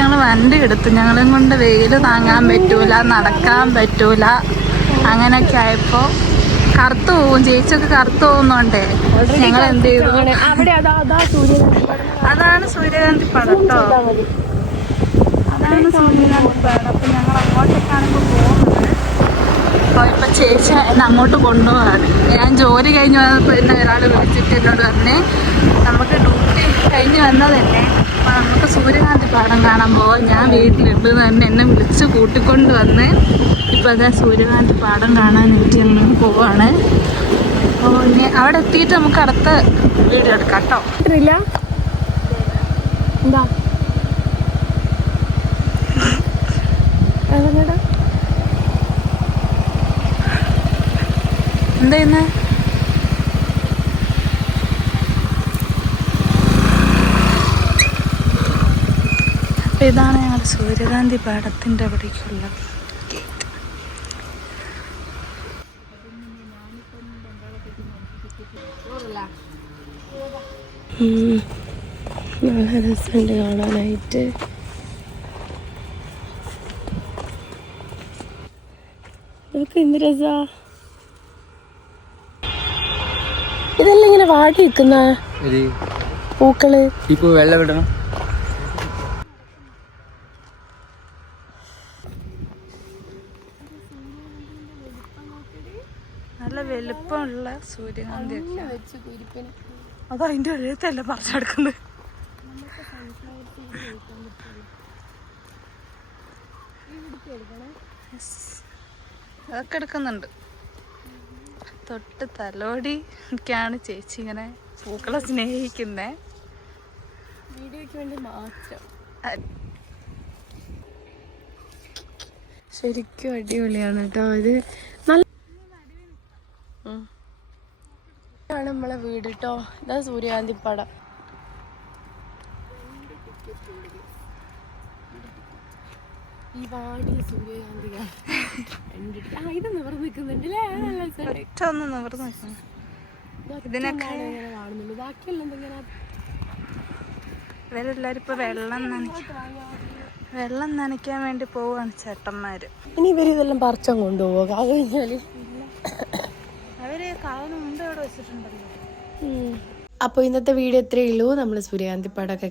ഞങ്ങൾ വണ്ടി എടുത്തു. ഞങ്ങളും കൊണ്ട് വെയിൽ താങ്ങാൻ പറ്റൂല, നടക്കാൻ പറ്റൂല. അങ്ങനെയൊക്കെ ആയപ്പോ കറുത്തു പോവും. ചേച്ചിയൊക്കെ കറുത്തു പോകുന്നുണ്ടേ ഞങ്ങൾ എന്ത് ചെയ്തു? അതാണ് സൂര്യകാന്തി പടം കേട്ടോ. അതാണ് സൂര്യകാന്തി പടം. അപ്പൊ ഞങ്ങൾ അങ്ങോട്ടേക്കാണ് ഇപ്പൊ പോകുന്നത്. അപ്പോൾ ഇപ്പൊ ചേച്ചി എന്നെ അങ്ങോട്ട് കൊണ്ടുപോകാണ്. ഞാൻ ജോലി കഴിഞ്ഞ് വന്നപ്പോൾ എന്നെ ഒരാൾ വിളിച്ചിട്ട് എന്നോട് പറഞ്ഞേ നമുക്ക് ഡ്യൂട്ടി കഴിഞ്ഞ് വന്നതല്ലേ, അപ്പം നമുക്ക് സൂര്യകാന്തി പാടം കാണാൻ പോവാം. ഞാൻ വീട്ടിലുണ്ട് തന്നെ എന്നെ വിളിച്ച് കൂട്ടിക്കൊണ്ട് വന്ന് ഇപ്പം അതാ സൂര്യകാന്തി പാടം കാണാനായിട്ട് ഞങ്ങൾ പോവാണ്. അപ്പോൾ ഇനി അവിടെ എത്തിയിട്ട് നമുക്ക് അടുത്ത വീഡിയോ എടുക്കാം കേട്ടോ. എന്താ എന്താ ചെയ്യുന്നേ? അപ്പം ഇതാണ് ഞങ്ങളുടെ സൂര്യകാന്തി പാടത്തിൻ്റെ അവിടേക്കുള്ള ഗേറ്റ്. നല്ല രസമുണ്ട് കാണാനായിട്ട്. ഇതൊക്കെ എന്ത് രസാ. ഇതെല്ലാം ഇങ്ങനെ വാടി നിൽക്കുന്ന പൂക്കള്. ഇപ്പൊ വെള്ളം വിടണം. നല്ല വലുപ്പമുള്ള സൂര്യകാന്തി ഒക്കെ. അത് അതിൻ്റെ എഴുത്തല്ല പറിച്ചെടുക്കുന്നത്. അതൊക്കെ എടുക്കുന്നുണ്ട്. തൊട്ട് തലോടി ഒക്കെയാണ് ചേച്ചി ഇങ്ങനെ പൂക്കളെ സ്നേഹിക്കുന്നേ. വീഡിയോയ്ക്ക് വേണ്ടി മാത്രം. ശരിക്കും അടിപൊളിയാണ് കേട്ടോ. ഇത് ആണ് നമ്മളെ വീട് കേട്ടോ. ഇതാ സൂര്യകാന്തി പടം. ഈ വാടി സൂര്യകാന്തി ഇത് നിവർന്ന് നിൽക്കുന്നുണ്ടല്ലേ. ഒന്ന് നിവർന്ന് നിൽക്കുന്നു. ഇതിനൊക്കെ കാണുന്നുള്ളൂ. ബാക്കിയെല്ലാം എന്തെങ്കിലും ഇവരെല്ലാരും ഇപ്പൊ വെള്ളം നനയ്ക്കാൻ വേണ്ടി പോവാണ് ചേട്ടന്മാര്. ഇനി ഇവര് ഇതെല്ലാം പറിച്ചാൻ കൊണ്ടുപോകുക. അത് കഴിഞ്ഞാല് അവര് കാവിന് മുമ്പ് ഇവിടെ വെച്ചിട്ടുണ്ടല്ലോ. അപ്പോൾ ഇന്നത്തെ വീഡിയോ ഇത്രയേ ഉള്ളൂ. നമ്മൾ സൂര്യകാന്തി പടമൊക്കെ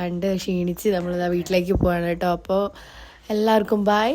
കണ്ട് ക്ഷീണിച്ച് നമ്മളിതാ വീട്ടിലേക്ക് പോവാണ് കേട്ടോ. അപ്പോൾ എല്ലാവർക്കും ബൈ.